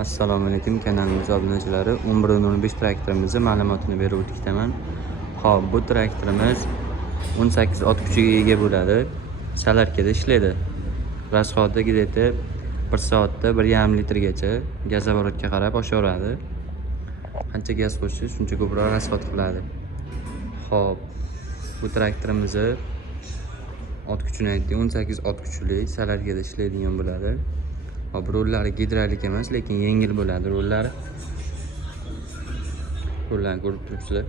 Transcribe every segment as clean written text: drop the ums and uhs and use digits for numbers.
Assalomu alaykum kanalimiz obunachilari. 11.05 traktorimizni ma'lumotini berib o'tibman. Xo'p, bu traktorimiz 18 ot kuchiga ega bo'ladi. Salarkada ishlaydi. Rasxodi где-то 1 soatda 1,5 litrgacha gaz oborotga qarab oshaveradi. Qancha gaz qo'shsa, shuncha ko'proq rasxod qiladi. Xo'p, bu traktorimizni ot kuchini aytdik, 18 ot kuchli, salarkada ishlaydigan bo'ladi. Hop, rollari gidrolik emas, lekin yengil bo'ladi rollari. Rollarni ko'rib turibsizlar.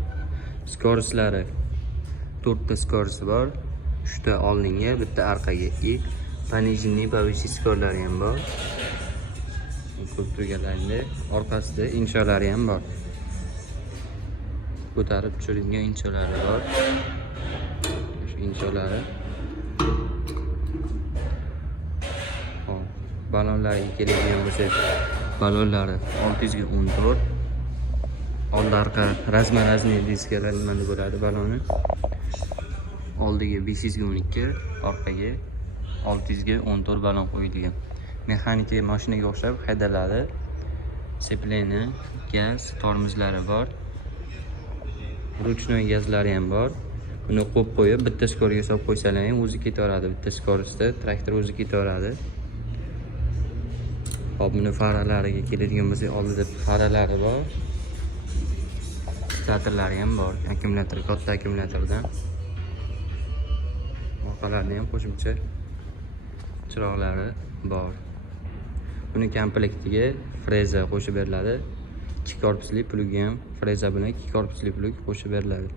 Skoroslari 4 ta skorosi bor. 3 ta oldinga, bitta orqaga. И пониженный, повышенный skorlari ham bor. Ko'rib turganlaringdek, orqasida insholari ham bor. Ko'tarib tushirilgan insholari bor. Shu insholari. Balonlarga keladigan bo'lsa, balonlari 614. Old arqa razma-razli diskalar nimada bo'ladi baloni. Oldiga 512, orqaga 614 balon qo'yilgan. Mexanika mashinaga o'xshab haydaladi. Sepleni, gaz, tormozlari bor. Ruchnoy gazlari ham bor. Buni qo'yib qo'yib, bitta skorga solib qo'ysalar ham o'zi ketaveradi. Bitta skorda traktor o'zi ketaveradi. Hop, buni faralariga keladigan bo'lsak, oldida faralari bor. Statorlari ham bor. Akkumulyator, katta akkumulyatordan. Orqalarida ham qo'shimcha chiroqlari bor. Buni komplektiga freza qo'shib beriladi. 2 korpusli plugi ham freza bilan 2 korpusli plug qo'shib beriladi.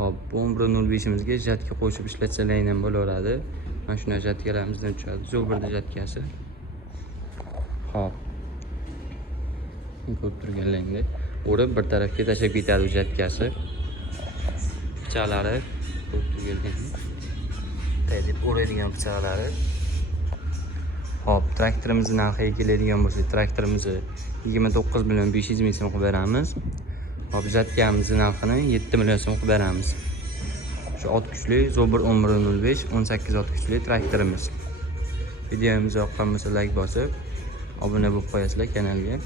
Hop, 11.05 imizga jatka qo'shib ishlatsalar ham bo'laveradi. Mana shunday jatkalarimizdan tushadi. Zo'birda jatkasi. Hop. Ko'rib turganlaringdek, o'rib bir tarafga tashlab ketadi jatkasi. Pichoqlari ko'rib turganlaringdek. Deb o'raydigan pichoqlari. Hop, traktorimizning narxiga keladigan bo'lsa, traktorimizni 29.500 ming so'm qilib beramiz. Hop, jatkamizni narxini 7 million so'm qilib beramiz. Shu ot kuchli Zobir 11.05 18 ot kuchli traktorimiz. Videomiz yoqqan bo'lsa like bosib, obuna bo'lib qo'yasizlar kanalga.